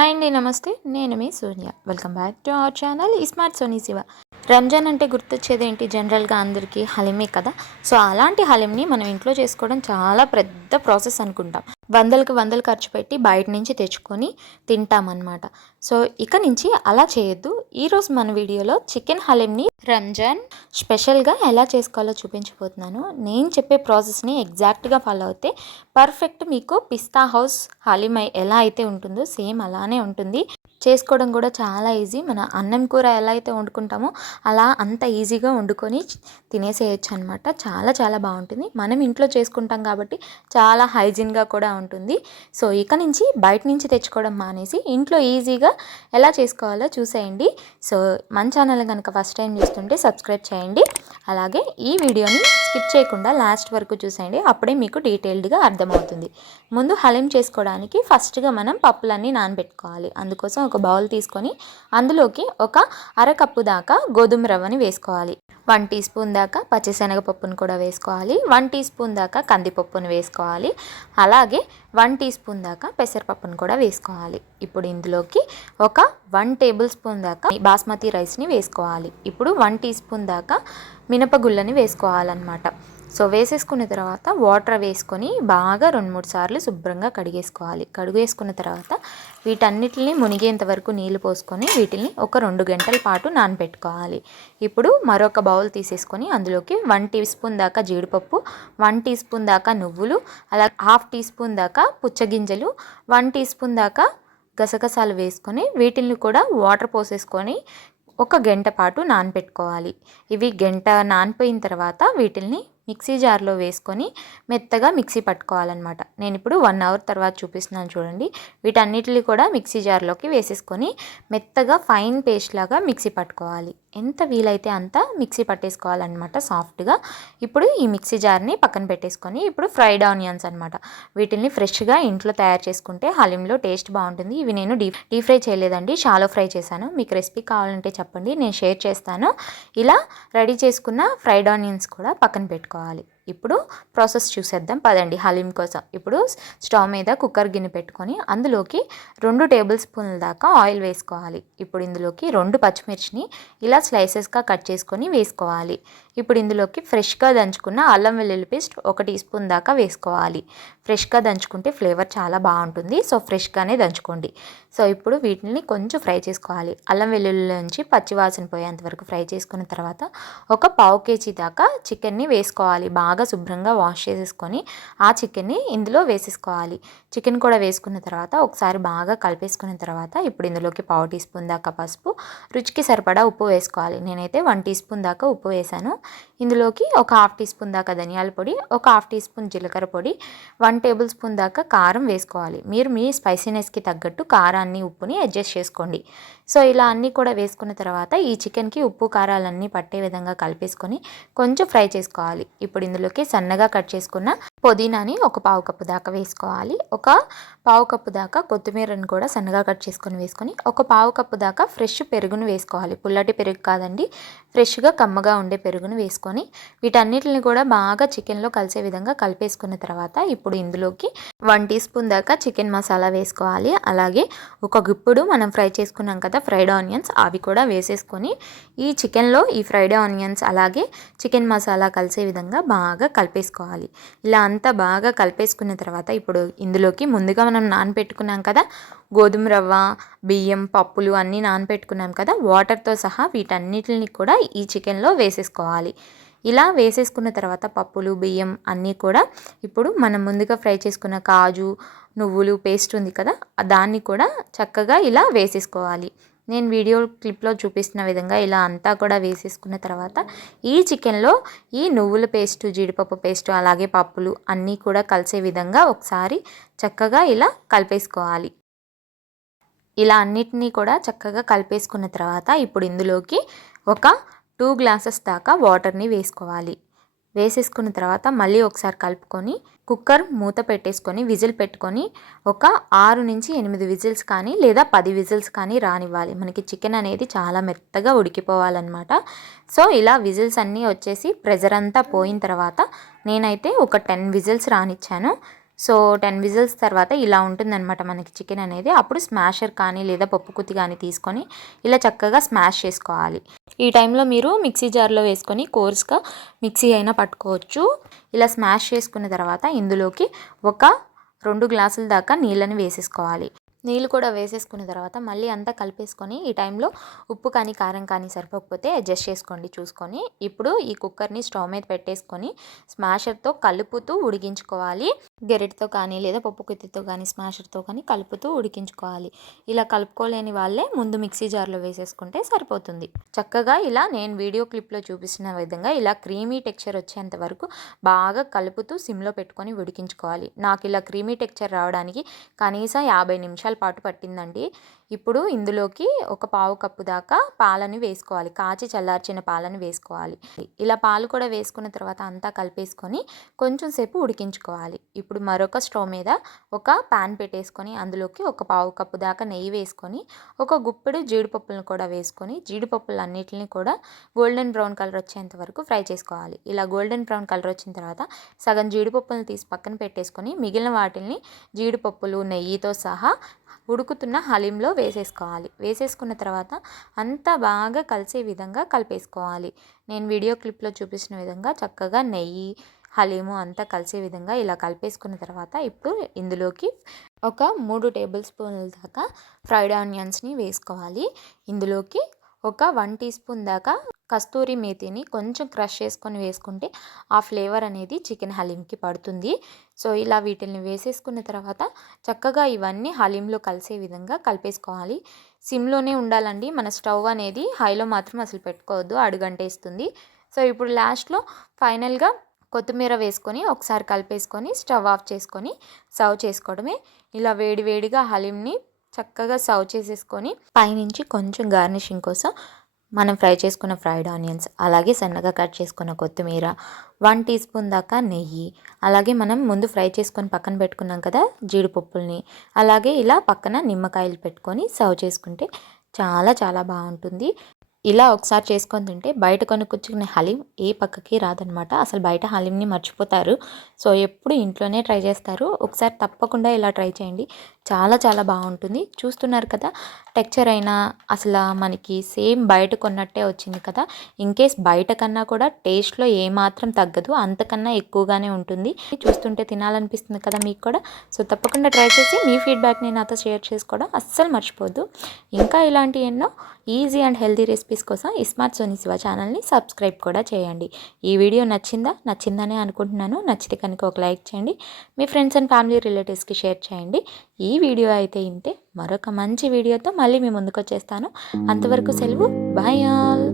Hi అండి, నమస్తే. నేను మీ Surya. Welcome back to our channel smart Soni Shiva. Ramzan అంటే గుర్తొచ్చేది ఏంటి? జనరల్గా అందరికీ హలీమే కదా. సో అలాంటి హలీంని మనం ఇంట్లో చేసుకోవడం చాలా పెద్ద ప్రాసెస్ అనుకుంటాం. వందలు ఖర్చు పెట్టి బయట నుంచి తెచ్చుకొని తింటామన్నమాట. సో ఇక నుంచి అలా చేయొద్దు. ఈరోజు మన వీడియోలో చికెన్ హలీంని రంజాన్ స్పెషల్గా ఎలా చేసుకోవాలో చూపించబోతున్నాను. నేను చెప్పే ప్రాసెస్ని ఎగ్జాక్ట్గా ఫాలో అయితే పర్ఫెక్ట్ మీకు పిస్తా హౌస్ హలీం ఎలా అయితే ఉంటుందో సేమ్ అలానే ఉంటుంది. చేసుకోవడం కూడా చాలా ఈజీ. మన అన్నం కూర ఎలా అయితే వండుకుంటామో అలా అంత ఈజీగా వండుకొని తినేసేయచ్చు అనమాట. చాలా చాలా బాగుంటుంది. మనం ఇంట్లో చేసుకుంటాం కాబట్టి చాలా హైజీన్గా కూడా ఉంటుంది. సో ఇక నుంచి బయట నుంచి తెచ్చుకోవడం మానేసి ఇంట్లో ఈజీగా ఎలా చేసుకోవాలో చూసేయండి. సో మన ఛానల్ కనుక ఫస్ట్ టైం చూస్తుంటే సబ్స్క్రైబ్ చేయండి. అలాగే ఈ వీడియోని స్కిప్ చేయకుండా లాస్ట్ వరకు చూసేయండి. అప్పుడే మీకు డీటెయిల్డ్గా అర్థమవుతుంది. ముందు హలీం చేసుకోవడానికి ఫస్ట్గా మనం పప్పులన్నీ నానబెట్టుకోవాలి. అందుకోసం ఒక బౌల్ తీసుకొని అందులోకి ఒక అరకప్పు దాకా గోధుమ రవ్వని వేసుకోవాలి. 1 టీ స్పూన్ దాకా పచ్చిశనగపప్పును కూడా వేసుకోవాలి. 1 టీ స్పూన్ దాకా కందిపప్పును వేసుకోవాలి. అలాగే 1 టీ స్పూన్ దాకా పెసరపప్పును కూడా వేసుకోవాలి. ఇప్పుడు ఇందులోకి ఒక 1 టేబుల్ స్పూన్ దాకా బాస్మతి రైస్ని వేసుకోవాలి. ఇప్పుడు 1 టీ స్పూన్ దాకా మినపగుళ్ళని వేసుకోవాలన్నమాట. సో వేసేసుకున్న తర్వాత వాటర్ వేసుకొని బాగా 2-3 సార్లు శుభ్రంగా కడిగేసుకున్న తర్వాత వీటన్నిటిని మునిగేంత వరకు నీళ్లు పోసుకొని వీటిని ఒక 2 గంటల పాటు నానబెట్టుకోవాలి. ఇప్పుడు మరొక బౌల్ తీసేసుకొని అందులోకి 1 టీ స్పూన్ దాకా జీడిపప్పు, 1 టీ స్పూన్ దాకా నువ్వులు, అలా 1/2 టీ స్పూన్ దాకా పుచ్చగింజలు, 1 టీ స్పూన్ దాకా గసగసాలు వేసుకొని వీటిని కూడా వాటర్ పోసేసుకొని ఒక గంట పాటు నానబెట్టుకోవాలి. ఇవి గంట నానిపోయిన తర్వాత వీటిని మిక్సీ జార్లో వేసుకొని మెత్తగా మిక్సీ పట్టుకోవాలన్నమాట. నేను ఇప్పుడు 1 అవర్ తర్వాత చూపిస్తున్నాను చూడండి. వీటన్నిటిని కూడా మిక్సీ జార్లోకి వేసేసుకొని మెత్తగా ఫైన్ పేస్ట్ లాగా మిక్సీ పట్టుకోవాలి. ఎంత వీలైతే అంత మిక్సీ పట్టేసుకోవాలన్నమాట సాఫ్ట్గా. ఇప్పుడు ఈ మిక్సీ జార్ని పక్కన పెట్టేసుకొని ఇప్పుడు ఫ్రైడ్ ఆనియన్స్ అనమాట. వీటిని ఫ్రెష్గా ఇంట్లో తయారు చేసుకుంటే హలీంలో టేస్ట్ బాగుంటుంది. ఇవి నేను డీప్ ఫ్రై చేయలేదండి, షాలో ఫ్రై చేశాను. మీకు రెసిపీ కావాలంటే చెప్పండి, నేను షేర్ చేస్తాను. ఇలా రెడీ చేసుకున్న ఫ్రైడ్ ఆనియన్స్ కూడా పక్కన పెట్టుకోవాలి. ఇప్పుడు ప్రాసెస్ చూసేద్దాం పదండి. హలీం కోసం ఇప్పుడు స్టవ్ మీద కుక్కర్ గిన్నె పెట్టుకొని అందులోకి 2 టేబుల్ స్పూన్ల దాకా ఆయిల్ వేసుకోవాలి. ఇప్పుడు ఇందులోకి 2 పచ్చిమిర్చిని ఇలా స్లైసెస్గా కట్ చేసుకొని వేసుకోవాలి. ఇప్పుడు ఇందులోకి ఫ్రెష్గా దంచుకున్న అల్లం వెల్లుల్లి పేస్ట్ 1 టీ స్పూన్ దాకా వేసుకోవాలి. ఫ్రెష్గా దంచుకుంటే ఫ్లేవర్ చాలా బాగుంటుంది. సో ఫ్రెష్గానే దంచుకోండి. సో ఇప్పుడు వీటిని కొంచెం ఫ్రై చేసుకోవాలి. అల్లం వెల్లుల్లి నుంచి పచ్చివాసన పోయేంత వరకు ఫ్రై చేసుకున్న తర్వాత ఒక 1/2 కేజీ దాకా చికెన్ని వేసుకోవాలి. బాగా శుభ్రంగా వాష్ చేసేసుకొని ఆ చికెన్ని ఇందులో వేసేసుకోవాలి. చికెన్ కూడా వేసుకున్న తర్వాత ఒకసారి బాగా కలిపేసుకున్న తర్వాత ఇప్పుడు ఇందులోకి 1/2 టీ స్పూన్ దాకా పసుపు, రుచికి సరిపడా ఉప్పు వేసుకోవాలి. నేనైతే 1 టీ స్పూన్ దాకా ఉప్పు వేసాను. ఇందులోకి ఒక 1/2 టీ స్పూన్ దాకా ధనియాల పొడి, ఒక 1/2 టీ స్పూన్ జీలకర్ర పొడి, 1 టేబుల్ స్పూన్ దాకా కారం వేసుకోవాలి. మీరు మీ స్పైసీనెస్కి తగ్గట్టు కారాన్ని ఉప్పుని అడ్జస్ట్ చేసుకోండి. సో ఇలా అన్నీ కూడా వేసుకున్న తర్వాత ఈ చికెన్కి ఉప్పు కారాలన్నీ పట్టే విధంగా కలిపేసుకొని కొంచెం ఫ్రై చేసుకోవాలి. ఇప్పుడు ఇందులోకి సన్నగా కట్ చేసుకున్న పుదీనాని ఒక 1/2 కప్పు దాకా వేసుకోవాలి. ఒక 1/2 కప్పు దాకా కొత్తిమీరని కూడా సన్నగా కట్ చేసుకొని వేసుకొని ఒక 1/2 కప్పు దాకా ఫ్రెష్ పెరుగును వేసుకోవాలి. పుల్లటి పెరుగు కాదండి, ఫ్రెష్గా కమ్మగా ఉండే పెరుగును వేసుకొని వీటన్నిటిని కూడా బాగా చికెన్లో కలిసే విధంగా కలిపేసుకున్న తర్వాత ఇప్పుడు ఇందులోకి 1 టీ స్పూన్ దాకా చికెన్ మసాలా వేసుకోవాలి. అలాగే ఒక గుప్పుడు మనం ఫ్రై చేసుకున్నాం కదా ఫ్రైడ్ ఆనియన్స్, అవి కూడా వేసేసుకొని ఈ చికెన్లో ఈ ఫ్రైడ్ ఆనియన్స్ అలాగే చికెన్ మసాలా కలిసే విధంగా బాగా కలిపేసుకోవాలి. ఇలా అంతా బాగా కలిపేసుకున్న తర్వాత ఇప్పుడు ఇందులోకి ముందుగా మనం నానబెట్టుకున్నాం కదా గోధుమ రవ్వ, బియ్యం, పప్పులు అన్నీ నానబెట్టుకున్నాం కదా వాటర్తో సహా వీటన్నిటిని కూడా ఈ చికెన్లో వేసేసుకోవాలి. ఇలా వేసేసుకున్న తర్వాత పప్పులు, బియ్యం అన్నీ కూడా ఇప్పుడు మనం ముందుగా ఫ్రై చేసుకున్న కాజు, నువ్వులు పేస్ట్ ఉంది కదా దాన్ని కూడా చక్కగా ఇలా వేసేసుకోవాలి. నేను వీడియో క్లిప్లో చూపిస్తున్న విధంగా ఇలా అంతా కూడా వేసేసుకున్న తర్వాత ఈ చికెన్లో ఈ నువ్వుల పేస్టు, జీడిపప్పు పేస్టు అలాగే పప్పులు అన్నీ కూడా కలిసే విధంగా ఒకసారి చక్కగా ఇలా కలిపేసుకోవాలి. ఇలా అన్నిటినీ కూడా చక్కగా కలిపేసుకున్న తర్వాత ఇప్పుడు ఇందులోకి ఒక 2 గ్లాసెస్ దాకా వాటర్ని వేసుకోవాలి. వేసేసుకున్న తర్వాత మళ్ళీ ఒకసారి కలుపుకొని కుక్కర్ మూత పెట్టేసుకొని విజిల్ పెట్టుకొని ఒక 6 నుంచి 8 విజిల్స్ కానీ లేదా 10 విజిల్స్ కానీ రానివ్వాలి. మనకి చికెన్ అనేది చాలా మెత్తగా ఉడికిపోవాలన్నమాట. సో ఇలా విజిల్స్ అన్నీ వచ్చేసి ప్రెజర్ అంతా పోయిన తర్వాత నేనైతే ఒక 10 విజిల్స్ రానిచ్చాను. సో 10 విజిల్స్ తర్వాత ఇలా ఉంటుందన్నమాట మనకి చికెన్ అనేది. అప్పుడు స్మాషర్ కానీ లేదా పప్పు కుత్తి కానీ తీసుకొని ఇలా చక్కగా స్మాష్ చేసుకోవాలి. ఈ టైంలో మీరు మిక్సీ జార్లో వేసుకొని కోర్స్గా మిక్సీ అయినా పట్టుకోవచ్చు. ఇలా స్మాష్ చేసుకున్న తర్వాత ఇందులోకి ఒక 2 గ్లాసుల దాకా నీళ్ళని వేసేసుకోవాలి. నీళ్ళు కూడా వేసేసుకున్న తర్వాత మళ్ళీ అంతా కలిపేసుకొని ఈ టైంలో ఉప్పు కానీ కారం కానీ సరిపోకపోతే అడ్జస్ట్ చేసుకోండి చూసుకొని. ఇప్పుడు ఈ కుక్కర్ని స్టవ్ మీద పెట్టేసుకొని స్మాషర్తో కలుపుతూ ఉడికించుకోవాలి. గెరెట్తో కానీ లేదా పప్పు కుత్తితో కానీ స్మాషర్తో కానీ కలుపుతూ ఉడికించుకోవాలి. ఇలా కలుపుకోలేని వాళ్ళే ముందు మిక్సీ జార్లో వేసేసుకుంటే సరిపోతుంది. చక్కగా ఇలా నేను వీడియో క్లిప్లో చూపిస్తున్న విధంగా ఇలా క్రీమీ టెక్స్చర్ వచ్చేంత వరకు బాగా కలుపుతూ సిమ్లో పెట్టుకొని ఉడికించుకోవాలి. నాకు ఇలా క్రీమీ టెక్స్చర్ రావడానికి కనీసం 50 నిమిషాల పాటు పట్టిందండి. ఇప్పుడు ఇందులోకి ఒక పావు కప్పు దాకా పాలని వేసుకోవాలి. కాచి చల్లార్చిన పాలని వేసుకోవాలి. ఇలా పాలు కూడా వేసుకున్న తర్వాత అంతా కలిపేసుకొని కొంచెం సేపు ఉడికించుకోవాలి. ఇప్పుడు మరొక స్టవ్ మీద ఒక పాన్ పెట్టేసుకొని అందులోకి ఒక పావు కప్పు దాకా నెయ్యి వేసుకొని ఒక గుప్పెడు జీడిపప్పులను కూడా వేసుకొని జీడిపప్పులు అన్నిటిని కూడా గోల్డెన్ బ్రౌన్ కలర్ వచ్చేంత వరకు ఫ్రై చేసుకోవాలి. ఇలా గోల్డెన్ బ్రౌన్ కలర్ వచ్చిన తర్వాత సగం జీడిపప్పులను తీసి పక్కన పెట్టేసుకొని మిగిలిన వాటిని జీడిపప్పులు నెయ్యితో సహా ఉడుకుతున్న హలీంలో వేసేసుకోవాలి. వేసేసుకున్న తర్వాత అంతా బాగా కలిసే విధంగా కలిపేసుకోవాలి. నేను వీడియో క్లిప్లో చూపించిన విధంగా చక్కగా నెయ్యి హలీము అంతా కలిసే విధంగా ఇలా కలిపేసుకున్న తర్వాత ఇప్పుడు ఇందులోకి ఒక 3 టేబుల్ స్పూన్ల దాకా ఫ్రైడ్ ఆనియన్స్ని వేసుకోవాలి. ఇందులోకి ఒక 1 టీ స్పూన్ దాకా కస్తూరి మేతిని కొంచెం క్రష్ చేసుకొని వేసుకుంటే ఆ ఫ్లేవర్ అనేది చికెన్ హలీంకి పడుతుంది. సో ఇలా వీటిని వేసేసుకున్న తర్వాత చక్కగా ఇవన్నీ హలీంలో కలిసే విధంగా కలిపేసుకోవాలి. సిమ్లోనే ఉండాలండి. మన స్టవ్ అనేది హైలో మాత్రం అసలు పెట్టుకోవద్దు, అడుగంటేస్తుంది. సో ఇప్పుడు లాస్ట్లో ఫైనల్గా కొత్తిమీర వేసుకొని ఒకసారి కలిపేసుకొని స్టవ్ ఆఫ్ చేసుకొని సర్వ్ చేసుకోవడమే. ఇలా వేడివేడిగా హలీంని చక్కగా సర్వ్ చేసేసుకొని పైనుంచి కొంచెం గార్నిషింగ్ కోసం మనం ఫ్రై చేసుకున్న ఫ్రైడ్ ఆనియన్స్, అలాగే సన్నగా కట్ చేసుకున్న కొత్తిమీర, 1 టీ స్పూన్ దాకా నెయ్యి, అలాగే మనం ముందు ఫ్రై చేసుకొని పక్కన పెట్టుకున్నాం కదా జీడిపప్పుల్ని, అలాగే ఇలా పక్కన నిమ్మకాయలు పెట్టుకొని సర్వ్ చేసుకుంటే చాలా చాలా బాగుంటుంది. ఇలా ఒకసారి చేసుకొని తింటే బయట కొనుక్కొచ్చుకునే హలీం ఏ పక్కకి రాదనమాట. అసలు బయట హలీంని మర్చిపోతారు. సో ఎప్పుడు ఇంట్లోనే ట్రై చేస్తారు. ఒకసారి తప్పకుండా ఇలా ట్రై చేయండి. చాలా చాలా బాగుంటుంది. చూస్తున్నారు కదా టెక్స్చర్ అయినా అసలు మనకి సేమ్ బయట కొన్నట్టే వచ్చింది కదా. ఇన్కేస్ బయట కన్నా కూడా టేస్ట్లో ఏమాత్రం తగ్గదు, అంతకన్నా ఎక్కువగానే ఉంటుంది. చూస్తుంటే తినాలనిపిస్తుంది కదా మీకు కూడా. సో తప్పకుండా ట్రై చేసి మీ ఫీడ్బ్యాక్ని నాతో షేర్ చేసుకోవడం అస్సలు మర్చిపోద్దు. ఇంకా ఇలాంటి ఎన్నో ఈజీ అండ్ హెల్తీ రెసిపీస్ కోసం ఇస్మార్ట్ సోనీ శివ ఛానల్ని సబ్స్క్రైబ్ కూడా చేయండి. ఈ వీడియో నచ్చిందనే అనుకుంటున్నాను. నచ్చితే కనుక ఒక లైక్ చేయండి. మీ ఫ్రెండ్స్ అండ్ ఫ్యామిలీ రిలేటివ్స్కి షేర్ చేయండి. ఈ వీడియో అయితే ఇంతే. మరొక మంచి వీడియోతో మళ్ళీ మీ ముందుకు వచ్చేస్తాను. అంతవరకు సెలవు. Bye all.